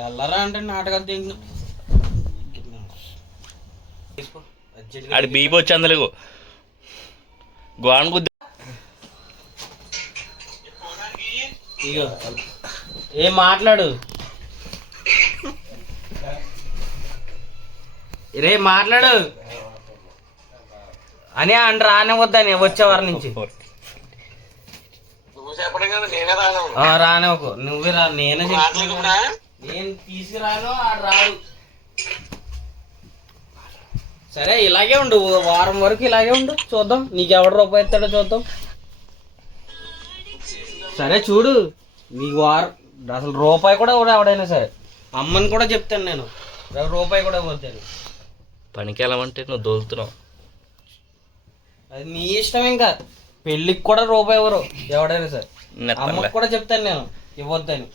ఎల్లరా అంటే నాటకాలు తింటు ఆడి బీపీ వచ్చి అందులో గోడ గుద్ద. ఇగో ఏం మాట్లాడు రే మాట్లాడు అని అంట రానివద్దని వచ్చే వారి నుంచి రానివ్వకు నువ్వే రా. నేనే చెప్తున్నా నేను తీసుకురాను ఆడు రాడు. సరే ఇలాగే ఉండు వారం వరకు ఇలాగే ఉండు, చూద్దాం నీకు ఎవడు రూపాయి ఇస్తాడో చూద్దాం. సరే చూడు నీకు అసలు రూపాయి కూడా ఎవడైనా సరే అమ్మని కూడా చెప్తాను నేను, రూపాయి కూడా వద్దాను. పనికి వెళ్ళమంటే నువ్వు దోలుతున్నావు. అది నీ ఇష్టం. ఇంకా పెళ్ళికి కూడా రూపాయి ఎవరు ఎవడైనా సరే అమ్మకి కూడా చెప్తాను నేను ఇవ్వద్దని.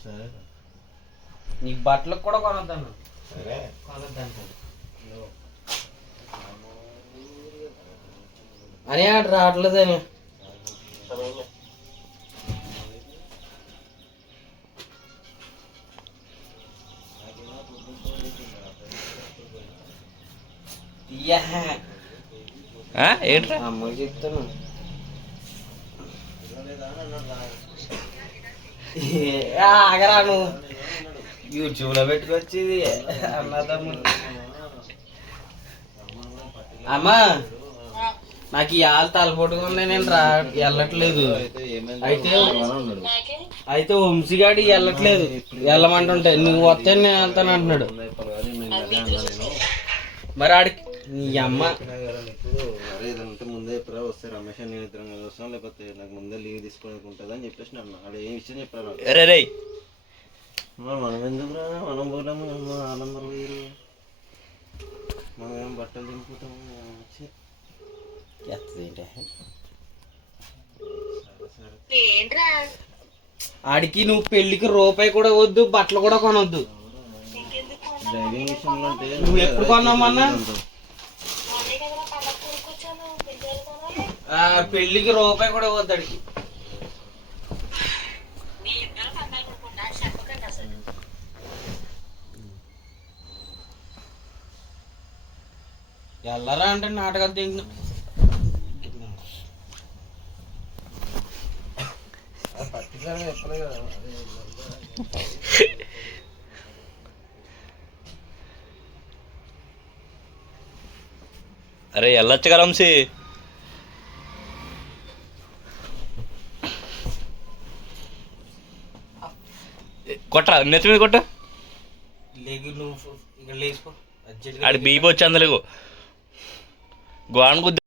నీకు బట్టలకు కూడా కొనొద్దాను కొనొద్దాను అని ఆడు రావట్లేదని. ఏంట్రా అమ్మకి చెప్తాను. ఆగరా నువ్వు యూట్యూబ్లో పెట్టుకొచ్చేది అన్నదమ్ములు. అమ్మా నాకు ఇవాళ తలపోటుకుంది, నేను వెళ్ళట్లేదు. అయితే వంశీగాడి వెళ్ళట్లేదు, వెళ్ళమంటుంటే నువ్వు వస్తే నేను వెళ్తాను అంటున్నాడు. మరి ఆడికి నీ అమ్మ ఏదంటే ముందే ఎప్పుడో వస్తే రమేష్ నేను ఇద్దరం కలిసి వస్తాం, లేకపోతే నాకు ముందే లీవ్ తీసుకోవడానికి ఉంటుంది అని చెప్పేసి అన్న. ఆడ ఏం విషయం చెప్పారు మనం ఎందుకురా, మనం పోలేము ఆనందరు వేరు, మనం ఏం బట్టలు దింపుతాము. ఆడికి నువ్వు పెళ్లికి రూపాయి కూడా వద్దు, బట్టలు కూడా కొనొద్దు. డ్రైవింగ్ విషయంలో అంటే నువ్వు ఎప్పుడు కొన్నామన్నా పెళ్లికి రూపాయి కూడా వద్దు అడిగి. ఎల్లరా అంటే నాటకాలు తింటు అరే వెళ్ళొచ్చు కదా వంశీ. కొట్టరా నెత్తి మీద కొట్ట. లేకు నువ్వు ఇక్కడ లేచిపో. ఆడి బీపీ వచ్చి అందులో గోడ గుద్ద.